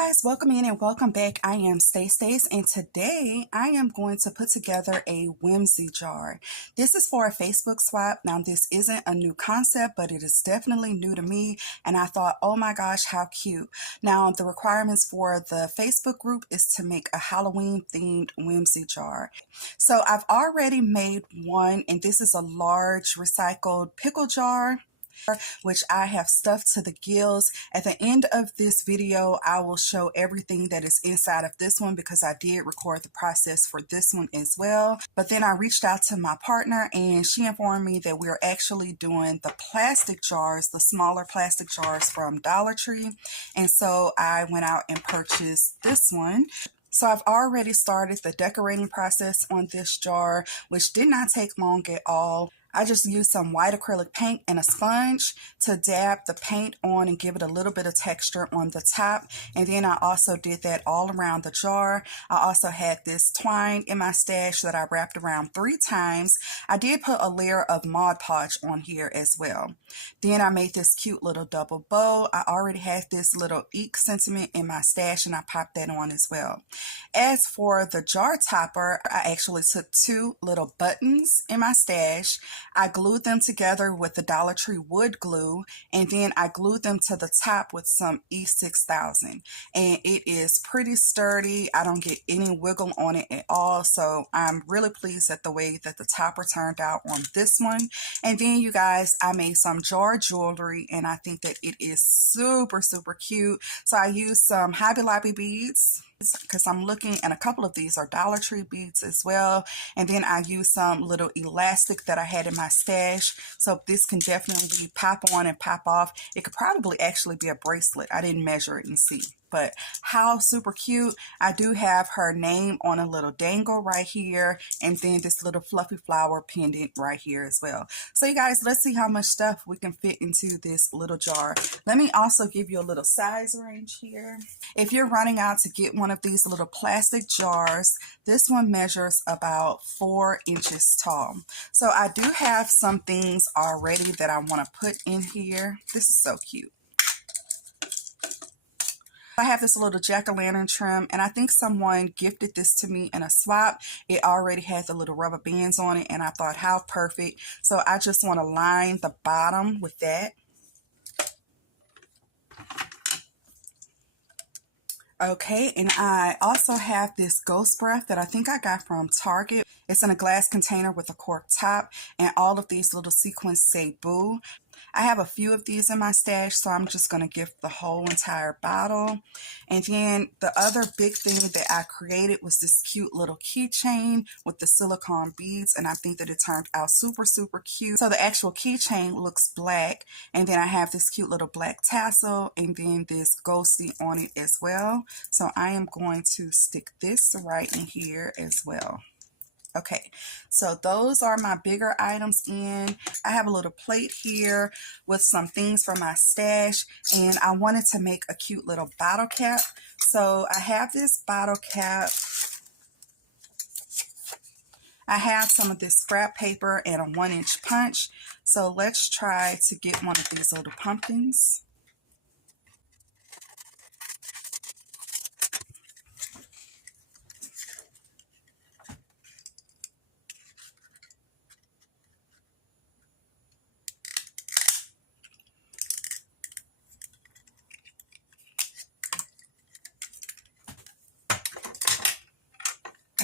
Guys, welcome in and welcome back. I am Stace, and today I am going to put together a Whimsy jar. This is for a Facebook swap. Now, this isn't a new concept, but it is definitely new to me, and I thought, oh my gosh, how cute. Now, the requirements for the Facebook group is to make a Halloween themed Whimsy jar. So I've already made one, and this is a large recycled pickle jar, which I have stuffed to the gills. At the end of this video, I will show everything that is inside of this one because I did record the process for this one as well. But then I reached out to my partner and she informed me that we're actually doing the plastic jars, the smaller plastic jars from Dollar Tree. And so I went out and purchased this one. So I've already started the decorating process on this jar, which did not take long at all. I just used some white acrylic paint and a sponge to dab the paint on and give it a little bit of texture on the top. And then I also did that all around the jar. I also had this twine in my stash that I wrapped around 3 times. I did put a layer of Mod Podge on here as well. Then I made this cute little double bow. I already had this little ink sentiment in my stash and I popped that on as well. As for the jar topper, I actually took 2 little buttons in my stash. I glued them together with the Dollar Tree wood glue, and then I glued them to the top with some E6000, and it is pretty sturdy. I don't get any wiggle on it at all, so I'm really pleased at the way that the topper turned out on this one. And then you guys, I made some jar jewelry, and I think that it is super cute. So I used some Hobby Lobby beads, because I'm looking, and a couple of these are Dollar Tree beads as well. And then I used some little elastic that I had in my stash. So this can definitely pop on and pop off. It could probably actually be a bracelet. I didn't measure it and see. But how super cute. I do have her name on a little dangle right here, and then this little fluffy flower pendant right here as well. So you guys, let's see how much stuff we can fit into this little jar. Let me also give you a little size range here. If you're running out to get one of these little plastic jars, this one measures about 4 inches tall. So I do have some things already that I want to put in here. This is so cute. I have this little jack-o'-lantern trim, and I think someone gifted this to me in a swap. It already had the little rubber bands on it, and I thought, how perfect. So I just want to line the bottom with that. Okay, and I also have this ghost breath that I think I got from Target. It's in a glass container with a cork top, and all of these little sequins say boo. I have a few of these in my stash, so I'm just going to gift the whole entire bottle. And then the other big thing that I created was this cute little keychain with the silicone beads, and I think that it turned out super cute. So the actual keychain looks black, and then I have this cute little black tassel, and then this ghosty on it as well. So I am going to stick this right in here as well. Okay, so those are my bigger items in. I have a little plate here with some things from my stash, and I wanted to make a cute little bottle cap. So I have this bottle cap. I have some of this scrap paper and a 1-inch punch. So let's try to get one of these little pumpkins.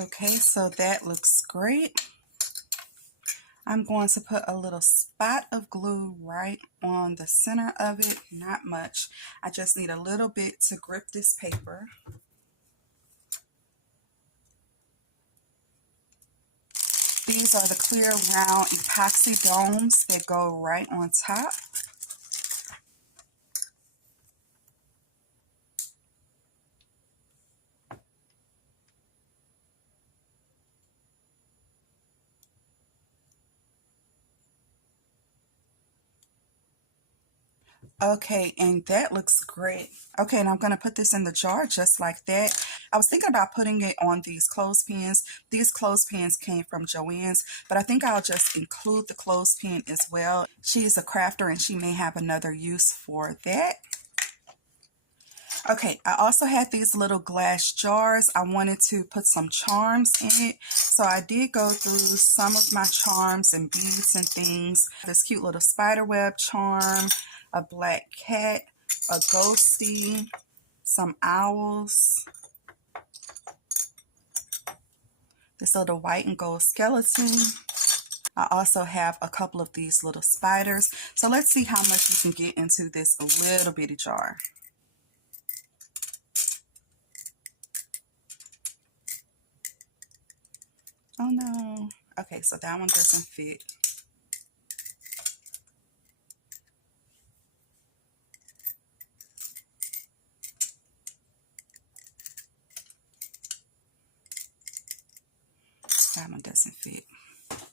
Okay, so that looks great. I'm going to put a little spot of glue right on the center of it, not much. I just need a little bit to grip this paper. These are the clear round epoxy domes that go right on top. Okay, and that looks great. Okay, and I'm going to put this in the jar just like that. I was thinking about putting it on these clothespins. These clothespins came from Joann's, but I think I'll just include the clothespin as well. She's a crafter and she may have another use for that. Okay, I also had these little glass jars. I wanted to put some charms in it. So I did go through some of my charms and beads and things. This cute little spider web charm, a black cat, a ghosty, some owls, this little white and gold skeleton. I also have a couple of these little spiders. So let's see how much we can get into this little bitty jar. Oh no. Okay, so that one doesn't fit. That one doesn't fit.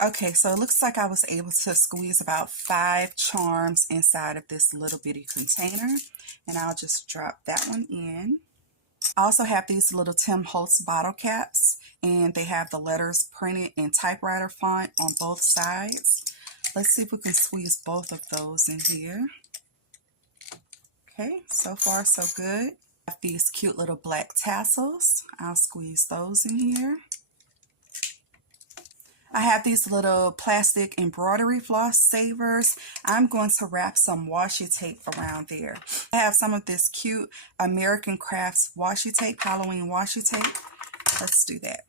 Okay, so it looks like I was able to squeeze about 5 charms inside of this little bitty container. And I'll just drop that one in. I also have these little Tim Holtz bottle caps, and they have the letters printed in typewriter font on both sides. Let's see if we can squeeze both of those in here. Okay, so far so good. I have these cute little black tassels. I'll squeeze those in here. I have these little plastic embroidery floss savers. I'm going to wrap some washi tape around there. I have some of this cute American Crafts washi tape, Halloween washi tape. Let's do that.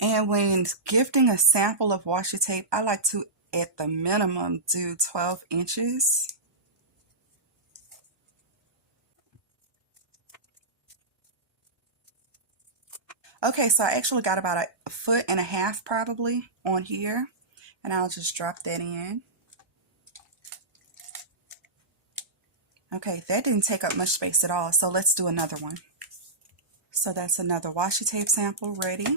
And when gifting a sample of washi tape, I like to, at the minimum, do 12 inches. Okay, so I actually got about a foot and a half probably on here, and I'll just drop that in. Okay, that didn't take up much space at all, so let's do another one. So that's another washi tape sample ready.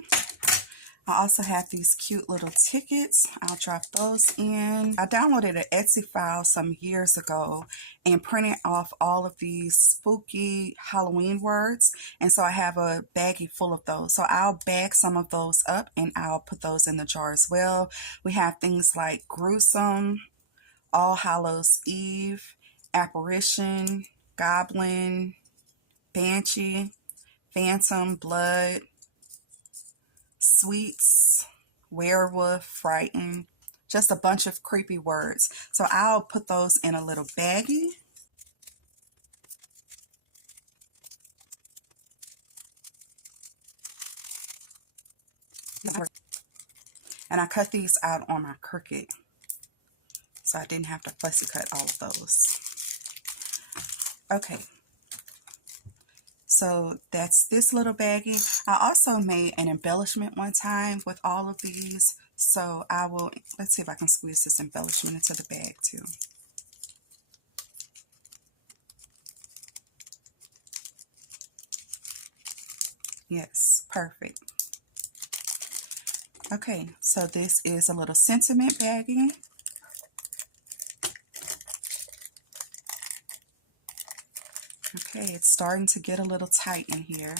I also have these cute little tickets. I'll drop those in. I downloaded an Etsy file some years ago and printed off all of these spooky Halloween words. And so I have a baggie full of those. So I'll bag some of those up and I'll put those in the jar as well. We have things like gruesome, All Hallows Eve, apparition, goblin, banshee, phantom, blood, sweets, werewolf, frightened, just a bunch of creepy words. So I'll put those in a little baggie. And I cut these out on my Cricut, so I didn't have to fussy cut all of those. Okay, so that's this little baggie. I also made an embellishment one time with all of these, so I will, let's see if I can squeeze this embellishment into the bag too. Yes, perfect. Okay, so this is a little sentiment baggie. Okay, it's starting to get a little tight in here.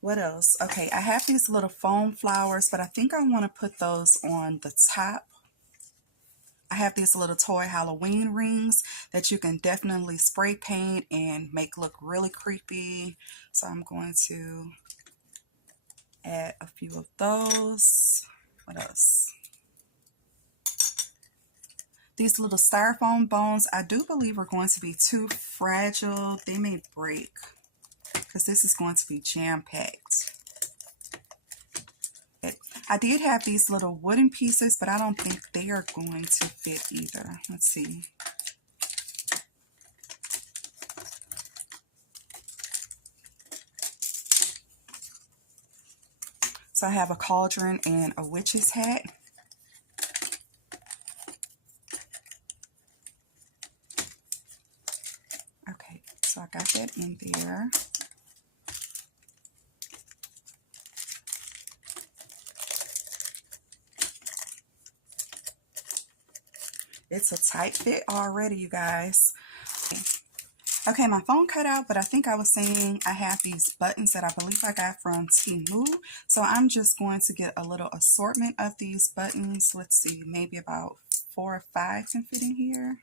What else? Okay, I have these little foam flowers, but I think I want to put those on the top. I have these little toy Halloween rings that you can definitely spray paint and make look really creepy. So I'm going to add a few of those. What else? These little styrofoam bones, I do believe are going to be too fragile. They may break because this is going to be jam-packed. I did have these little wooden pieces, but I don't think they are going to fit either. Let's see. So I have a cauldron and a witch's hat. Okay, so I got that in there. It's a tight fit already, you guys. Okay, my phone cut out, but I think I was saying I have these buttons that I believe I got from Temu. So I'm just going to get a little assortment of these buttons. Let's see, maybe about 4 or 5 can fit in here.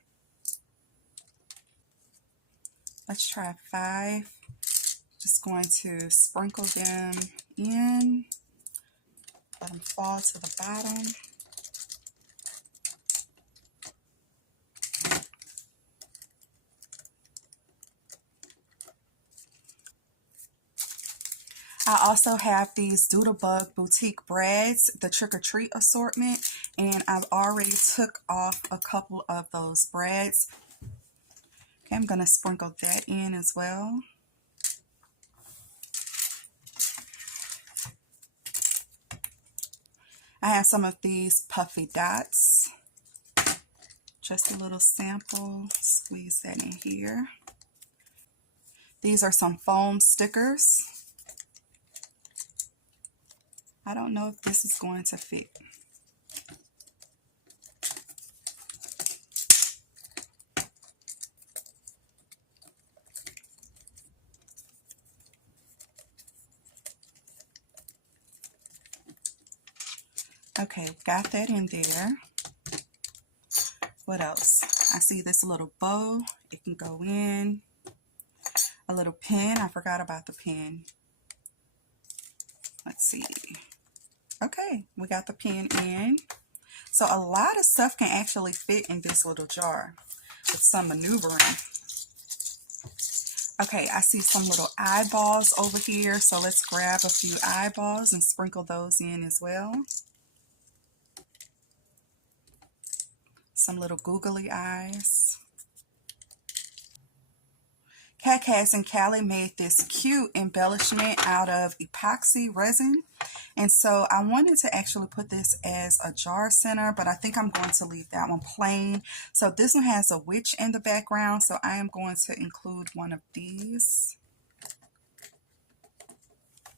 Let's try 5. Just going to sprinkle them in, let them fall to the bottom. I also have these Doodlebug Boutique breads, the Trick or Treat assortment, and I've already took off a couple of those breads. Okay, I'm going to sprinkle that in as well. I have some of these puffy dots. Just a little sample, squeeze that in here. These are some foam stickers. I don't know if this is going to fit. Okay, got that in there. What else? I see this little bow. It can go in. A little pin. I forgot about the pin. Let's see. Okay, we got the pin in. So a lot of stuff can actually fit in this little jar with some maneuvering. Okay, I see some little eyeballs over here. So let's grab a few eyeballs and sprinkle those in as well. Some little googly eyes. Kat Cass and Callie made this cute embellishment out of epoxy resin. And so I wanted to actually put this as a jar center, but I think I'm going to leave that one plain. So this one has a witch in the background, so I am going to include one of these.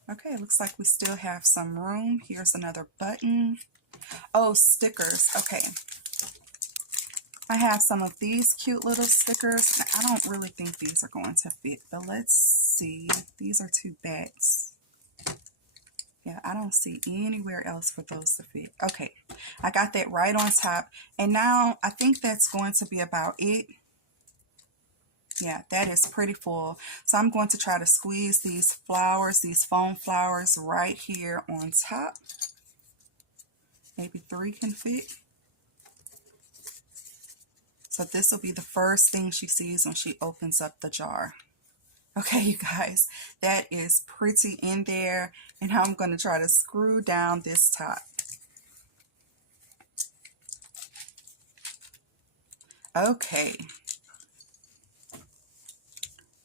Okay, it looks like we still have some room. Here's another button. Oh, stickers. Okay. I have some of these cute little stickers. I don't really think these are going to fit, but let's see. These are 2 bats. Yeah, I don't see anywhere else for those to fit. Okay, I got that right on top. And now I think that's going to be about it. Yeah, that is pretty full. So I'm going to try to squeeze these flowers, these foam flowers right here on top. Maybe 3 can fit. So this will be the first thing she sees when she opens up the jar. Okay, you guys, that is pretty in there. And I'm going to try to screw down this top. Okay.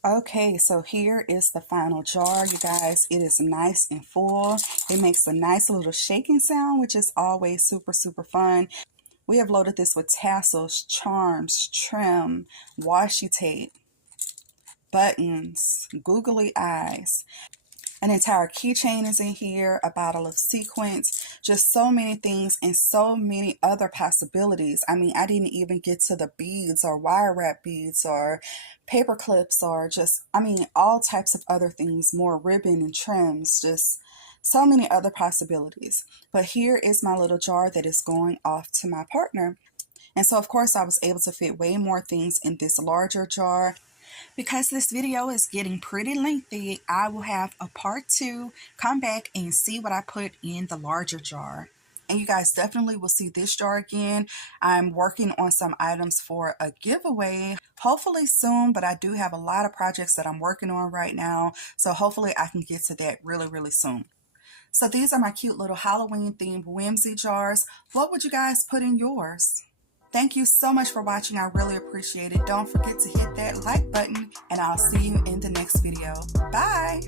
Okay, so here is the final jar, you guys. It is nice and full. It makes a nice little shaking sound, which is always super, super fun. We have loaded this with tassels, charms, trim, washi tape, buttons, googly eyes. An entire keychain is in here, a bottle of sequins, just so many things and so many other possibilities. I mean, I didn't even get to the beads or wire wrap beads or paper clips or just, I mean, all types of other things, more ribbon and trims, just so many other possibilities. But here is my little jar that is going off to my partner. And so, of course, I was able to fit way more things in this larger jar. Because this video is getting pretty lengthy, I will have a part 2. Come back and see what I put in the larger jar. And you guys definitely will see this jar again. I'm working on some items for a giveaway, hopefully soon, but I do have a lot of projects that I'm working on right now. So hopefully I can get to that really, really soon. So these are my cute little Halloween themed Whimsy jars. What would you guys put in yours? Thank you so much for watching. I really appreciate it. Don't forget to hit that like button, and I'll see you in the next video. Bye!